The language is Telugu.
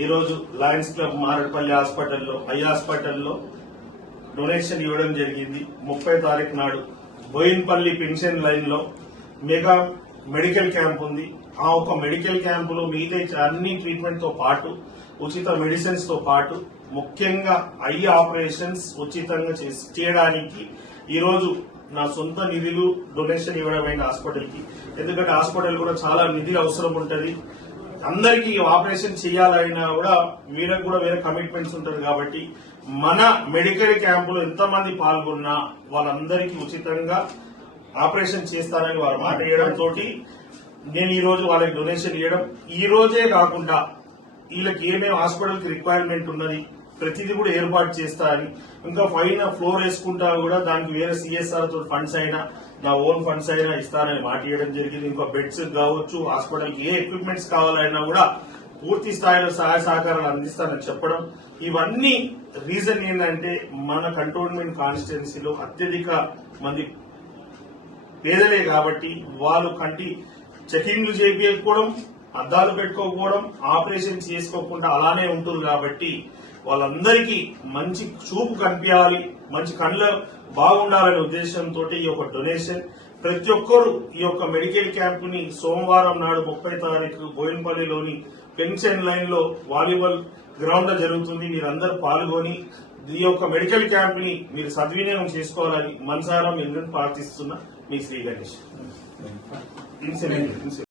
ఈరోజు లయన్స్ క్లబ్ మారడపల్లి హాస్పిటల్లో ఐ హాస్పిటల్లో డొనేషన్ ఇవ్వడం జరిగింది. ముప్పై తారీఖు నాడు బోయిన్పల్లి పెన్షన్ లైన్లో మెగా మెడికల్ క్యాంప్ ఉంది. ఆ ఒక మెడికల్ క్యాంపులో మిగతా అన్ని ట్రీట్మెంట్తో పాటు ఉచిత మెడిసిన్స్తో పాటు ముఖ్యంగా ఐ ఆపరేషన్స్ ఉచితంగా చేయడానికి ఈరోజు నా సొంత నిధులు డొనేషన్ ఇవ్వడమైన హాస్పిటల్కి. ఎందుకంటే హాస్పిటల్ కూడా చాలా నిధులు అవసరం ఉంటుంది. అందరికీ ఆపరేషన్ చేయాలైనా కూడా వీళ్ళకి కూడా వేరే కమిట్మెంట్స్ ఉంటారు కాబట్టి మన మెడికల్ క్యాంపులో ఎంతమంది పాల్గొన్నా వాళ్ళందరికీ ఉచితంగా ఆపరేషన్ చేస్తారని వారు మాట నేను ఈ రోజు వాళ్ళకి డొనేషన్ ఇవ్వడం ఈ రోజే కాకుండా వీళ్ళకి ఏమేమి హాస్పిటల్కి రిక్వైర్మెంట్ ఉన్నది ప్రతిదీ కూడా ఏర్పాటు చేస్తా అని ఇంకా పైన ఫ్లోర్ వేసుకుంటా కూడా దానికి వేరే సిఎస్ఆర్తో ఫండ్స్ అయినా నా ఓన్ ఫండ్స్ అయినా ఇస్తానని మాట ఇవ్వడం జరిగింది. ఇంకా బెడ్స్ కావచ్చు హాస్పిటల్కి ఏ ఎక్విప్మెంట్స్ కావాలన్నా కూడా పూర్తి స్థాయిలో సహాయ సహకారాలు అందిస్తానని చెప్పడం. ఇవన్నీ రీజన్ ఏంటంటే మన కంటోన్మెంట్ కాన్స్టిట్యున్సీలో అత్యధిక మంది పేదలే కాబట్టి వాళ్ళు కంటి చెకింగ్లు చేపించకపోవడం అద్దాలు పెట్టుకోకపోవడం ఆపరేషన్ చేసుకోకుండా అలానే ఉంటుంది కాబట్టి వాళ్ళందరికీ మంచి చూపు కనిపించాలి మంచి కళ్ళు బాగుండాలనే ఉద్దేశంతో ఈ యొక్క డొనేషన్ ప్రతి ఒక్కరూ ఈ యొక్క మెడికల్ క్యాంప్ని సోమవారం నాడు ముప్పై తారీఖు బోయినపల్లిలోని పెన్షన్ లైన్లో వాలీబాల్ గ్రౌండ్లో జరుగుతుంది. మీరందరూ పాల్గొని ఈ యొక్క మెడికల్ క్యాంప్ని మీరు సద్వినియోగం చేసుకోవాలని మనసారా మీ ప్రార్థిస్తున్నా. మీ శ్రీ గణేష్.